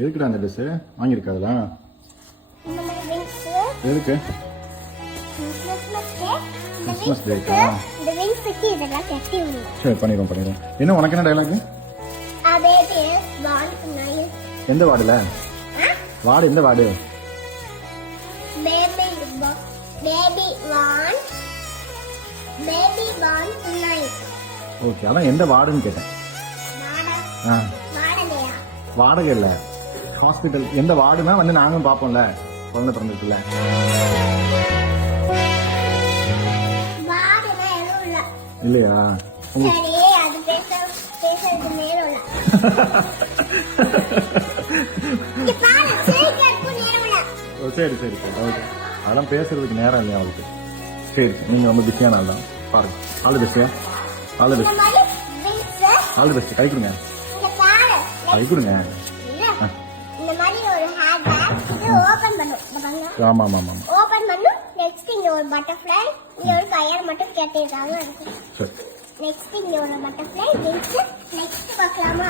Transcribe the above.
எதுக்குடா அந்த ட்ரெஸ் வாங்கியிருக்காதுல? எதுக்கு? கிறிஸ்மஸ் டேக்கா? சரி பண்ணிடுவோம். என்ன உனக்கு என்ன டைலாக்? எந்த வார்டுல? வார்டு எந்த வார்டு? ஓகே, அதான் எந்த வார்டுன்னு கேட்டேன். வாடகை இல்ல, ஹாஸ்பிட்டல். எந்த வார்டுனா வந்து நாங்களும் பார்ப்போம்ல, குழந்தை பிறந்திருக்குல்ல. இல்லையா? சரி சரி சரி ஓகே. அதெல்லாம் பேசுறதுக்கு நேரம் இல்லையா அவளுக்கு? சரி, நீங்க ரொம்ப பிஸியான ஆள் தான். பாருங்க, all the best. All the best. All the best. கை கொடுங்க, கை கொடுங்க. ஆமா ஆமா ஆமா. ஓபன் பண்ணு. நெக்ஸ்ட் இங்க ஒரு பட்டர்ஃப்ளை, இங்க ஒரு கயர் மட்டும் கட்டிருக்காங்க. சரி. நெக்ஸ்ட் இங்க ஒரு பட்டர்ஃப்ளை. நெக்ஸ்ட் பார்க்கலாமா?